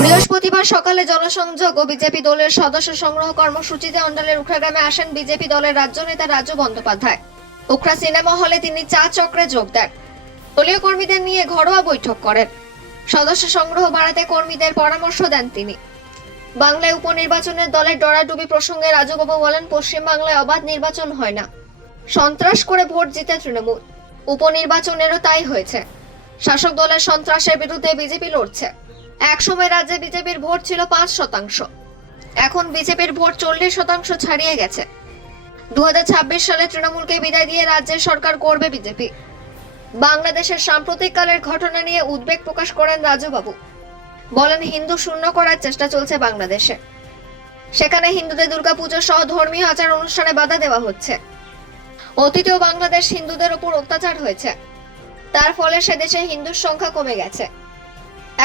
বৃহস্পতিবার সকালে জনসংযোগ ও বিজেপি দলের সদস্য সংগ্রহ কর্মসূচিতে অন্ডালের উখড়াগ্রামে আসেন বিজেপি দলের রাজ্য নেতা রাজু বন্দ্যোপাধ্যায়। উখড়া সিনেমা হলে তিনি চা চক্রে যোগ দেন। দলীয় কর্মীদের নিয়ে ঘরোয়া বৈঠক করেন। সদস্য সংগ্রহ বাড়াতে কর্মীদের পরামর্শ দেন তিনি। বাংলায় উপনির্বাচনের দলের ডরাডুবি প্রসঙ্গে রাজুবাবু বলেন, পশ্চিমবাংলায় অবাধ নির্বাচন হয় না। সন্ত্রাস করে ভোট জিতে তৃণমূল। উপনির্বাচনেরও তাই হয়েছে। শাসক দলের সন্ত্রাসের বিরুদ্ধে বিজেপি লড়ছে। একসময় রাজ্যে বিজেপির ভোট ছিল পাঁচ শতাংশ। এখন বিজেপির ভোট চল্লিশ শতাংশ ছাড়িয়ে গেছে। দু হাজার ছাব্বিশ সালে তৃণমূলকে বিদায় দিয়ে রাজ্যের সরকার করবে বিজেপি। বাংলাদেশের সাম্প্রতিককালের ঘটনা নিয়ে উদ্বেগ প্রকাশ করেন রাজুবাবু। বলেন, হিন্দু শূন্য করার চেষ্টা চলছে বাংলাদেশে। সেখানে হিন্দুদের দুর্গাপুজো সহ ধর্মীয় আচার অনুষ্ঠানে বাধা দেওয়া হচ্ছে। অতীতেও বাংলাদেশ হিন্দুদের উপর অত্যাচার হয়েছে। তার ফলে সে দেশে হিন্দুর সংখ্যা কমে গেছে।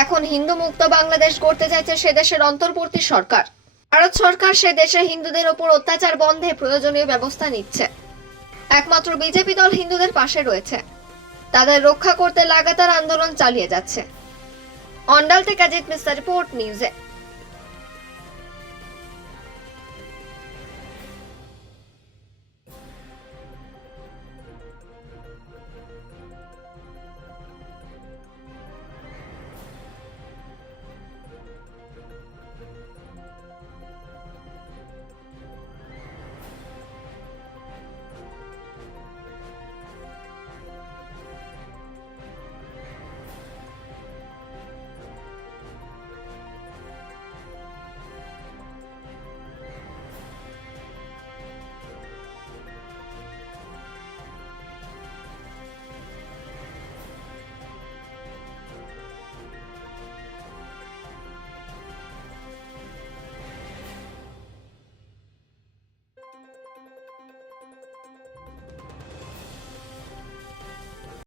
এখন হিন্দু মুক্ত বাংলাদেশ গড়তে চাইছে সে দেশের অন্তর্বর্তী সরকার। ভারত সরকার সে দেশে হিন্দুদের উপর অত্যাচার বন্ধে প্রয়োজনীয় ব্যবস্থা নিচ্ছে। একমাত্র বিজেপি দল হিন্দুদের পাশে রয়েছে। তাদের রক্ষা করতে লাগাতার আন্দোলন চালিয়ে যাচ্ছে। অন্ডাল থেকে মিস্টার রিপোর্ট, নিউজে